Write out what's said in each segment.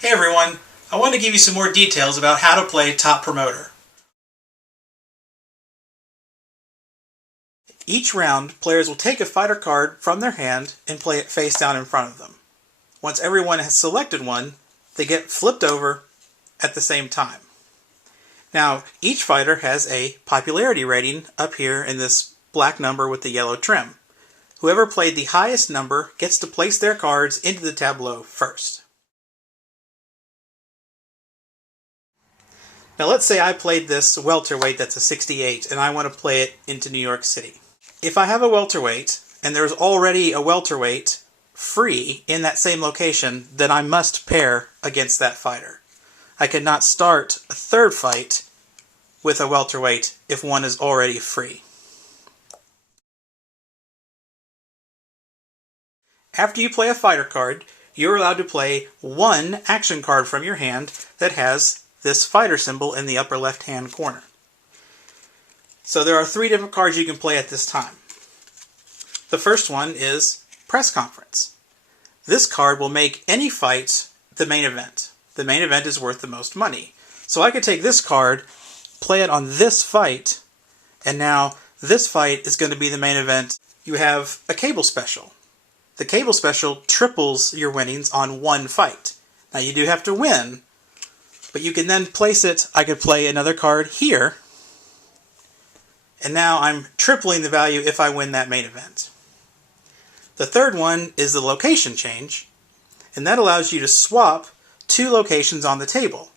Hey everyone, I want to give you some more details about how to play Top Promoter. Each round, players will take a fighter card from their hand and play it face down in front of them. Once everyone has selected one, they get flipped over at the same time. Now, each fighter has a popularity rating up here in this black number with the yellow trim. Whoever played the highest number gets to place their cards into the tableau first. Now let's say I played this welterweight that's a 68 and I want to play it into New York City. If I have a welterweight and there's already a welterweight free in that same location, then I must pair against that fighter. I cannot start a third fight with a welterweight if one is already free. After you play a fighter card, you're allowed to play one action card from your hand that has this fighter symbol in the upper left-hand corner. So there are 3 different cards you can play at this time. The first one is Press Conference. This card will make any fight the main event. The main event is worth the most money. So I could take this card, play it on this fight, and now this fight is going to be the main event. You have a cable special. The cable special triples your winnings on one fight. Now you do have to win, but you can then place it. I could play another card here, and now I'm tripling the value if I win that main event. The third one is the location change, and that allows you to swap 2 locations on the table.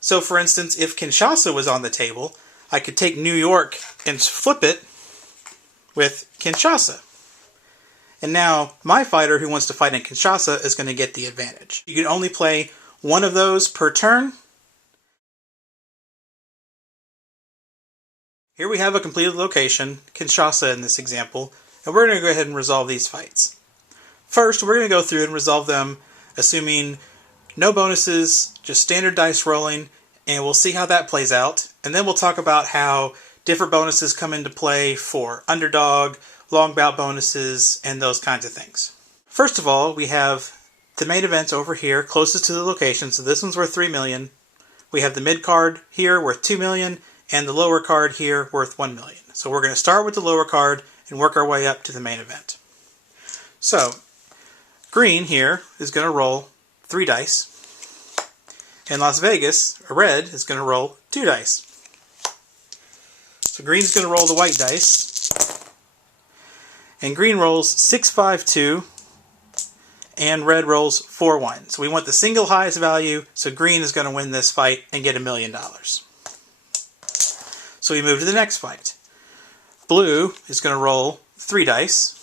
So for instance, if Kinshasa was on the table, I could take New York and flip it with Kinshasa. And now my fighter who wants to fight in Kinshasa is going to get the advantage. You can only play one of those per turn. Here we have a completed location, Kinshasa in this example, and we're going to go ahead and resolve these fights. First, we're going to go through and resolve them assuming no bonuses, just standard dice rolling, and we'll see how that plays out. And then we'll talk about how different bonuses come into play for underdog, long bout bonuses, and those kinds of things. First of all, we have the main events over here, closest to the location, so this one's worth 3 million. We have the mid card here worth 2 million, and the lower card here worth 1 million. So we're going to start with the lower card and work our way up to the main event. So, green here is going to roll 3 dice. In Las Vegas, red is going to roll 2 dice. So green's going to roll the white dice. And green rolls 6, 5, 2, and red rolls 4, 1. So we want the single highest value, so green is going to win this fight and get $1 million. So we move to the next fight. Blue is going to roll 3 dice.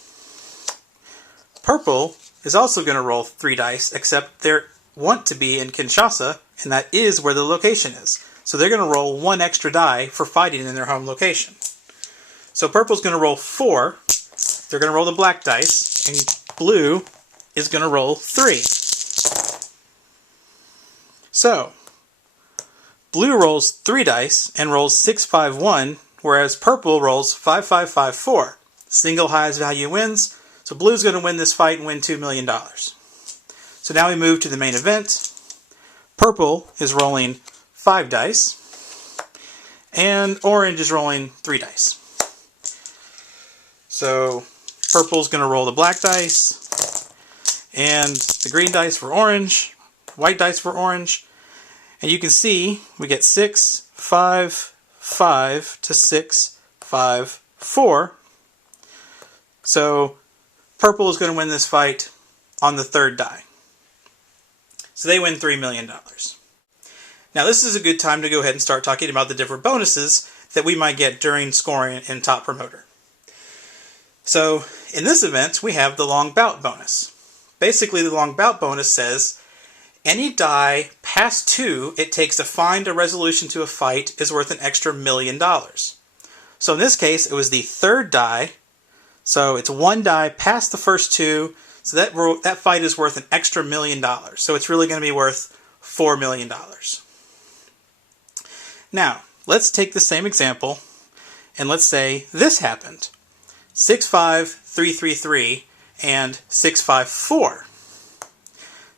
Purple is also going to roll 3 dice, except they want to be in Kinshasa, and that is where the location is. So they're going to roll 1 extra die for fighting in their home location. So purple's going to roll 4. They're going to roll the black dice, and blue is going to roll 3. So, blue rolls 3 dice and rolls 6, 5, 1, whereas purple rolls 5, 5, 5, 4. Single highest value wins, so blue's going to win this fight and win $2 million. So now we move to the main event. Purple is rolling 5 dice, and orange is rolling 3 dice. So purple's going to roll the black dice, and the green dice for orange, white dice for orange, and you can see we get 6, 5, 5 to 6, 5, 4. So purple is going to win this fight on the 3rd die. So they win $3 million. Now this is a good time to go ahead and start talking about the different bonuses that we might get during scoring in Top Promoter. So in this event, we have the long bout bonus. Basically, the long bout bonus says any die past 2 it takes to find a resolution to a fight is worth an extra $1 million. So in this case, it was the 3rd die. So it's 1 die past the first 2. So that fight is worth an extra $1 million. So it's really going to be worth $4 million. Now, let's take the same example, and let's say this happened. 6, 5, 3, 3, 3, and 6, 5, 4.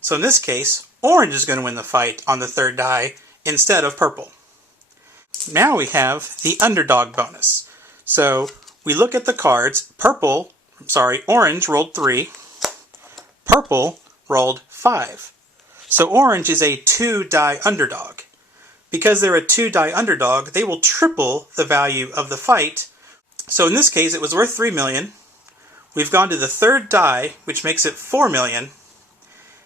So in this case, orange is going to win the fight on the third die instead of purple. Now we have the underdog bonus. So we look at the cards. Orange rolled 3. Purple rolled 5. So orange is a 2-die underdog. Because they're a 2-die underdog, they will triple the value of the fight. So in this case, it was worth 3 million. We've gone to the third die, which makes it 4 million.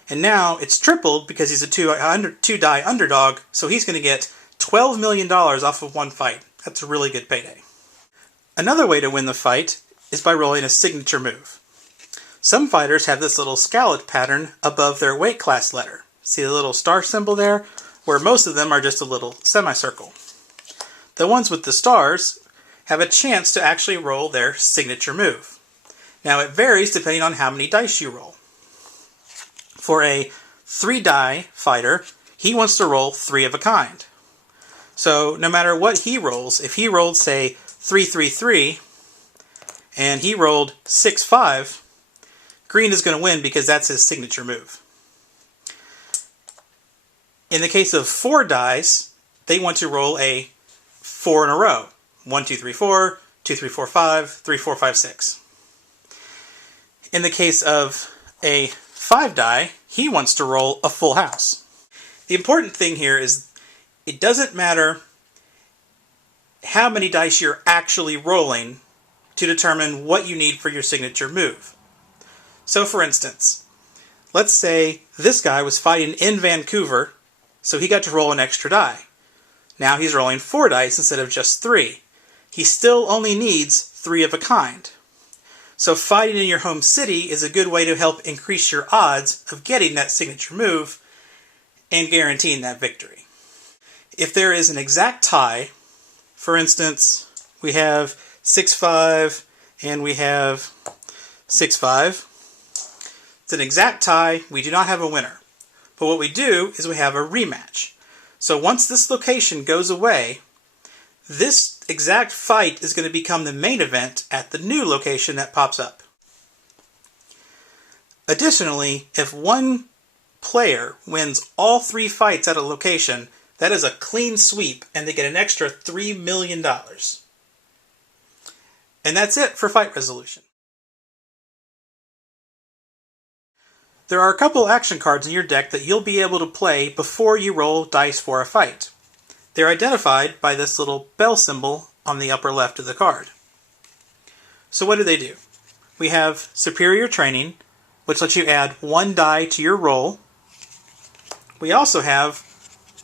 And now it's tripled because he's a 2-die underdog, so he's going to get $12 million off of one fight. That's a really good payday. Another way to win the fight is by rolling a signature move. Some fighters have this little scallop pattern above their weight class letter. See the little star symbol there? Where most of them are just a little semicircle. The ones with the stars have a chance to actually roll their signature move. Now it varies depending on how many dice you roll. For a 3-die fighter, he wants to roll 3 of a kind. So no matter what he rolls, if he rolled, say, 3-3-3, and he rolled 6-5, green is going to win because that's his signature move. In the case of 4 dice, they want to roll a 4 in a row. 1, 2, 3, 4, 2, 3, 4, 5, 3, 4, 5, 6. In the case of a 5-die, he wants to roll a full house. The important thing here is it doesn't matter how many dice you're actually rolling to determine what you need for your signature move. So for instance, let's say this guy was fighting in Vancouver, so he got to roll an extra die. Now he's rolling 4 dice instead of just 3. He still only needs 3 of a kind. So fighting in your home city is a good way to help increase your odds of getting that signature move and guaranteeing that victory. If there is an exact tie, for instance, we have 6-5 and we have 6-5. It's an exact tie. We do not have a winner. But what we do is we have a rematch. So once this location goes away, this exact fight is going to become the main event at the new location that pops up. Additionally, if one player wins all 3 fights at a location, that is a clean sweep and they get an extra $3 million. And that's it for fight resolution. There are a couple action cards in your deck that you'll be able to play before you roll dice for a fight. They're identified by this little bell symbol on the upper left of the card. So what do? We have Superior Training, which lets you add 1 die to your roll. We also have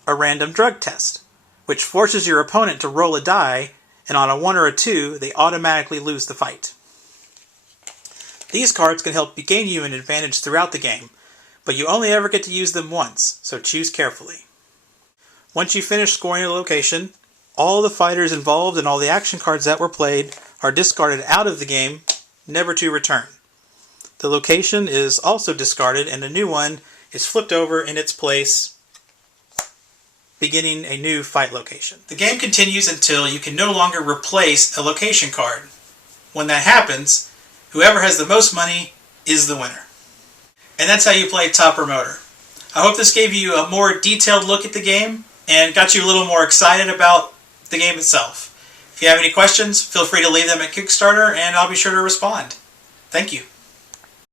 a Random Drug Test, which forces your opponent to roll a die, and on a 1 or a 2, they automatically lose the fight. These cards can help gain you an advantage throughout the game, but you only ever get to use them once, so choose carefully. Once you finish scoring a location, all the fighters involved and all the action cards that were played are discarded out of the game, never to return. The location is also discarded and a new one is flipped over in its place, beginning a new fight location. The game continues until you can no longer replace a location card. When that happens, whoever has the most money is the winner. And that's how you play Top Promoter. I hope this gave you a more detailed look at the game and got you a little more excited about the game itself. If you have any questions, feel free to leave them at Kickstarter and I'll be sure to respond. Thank you.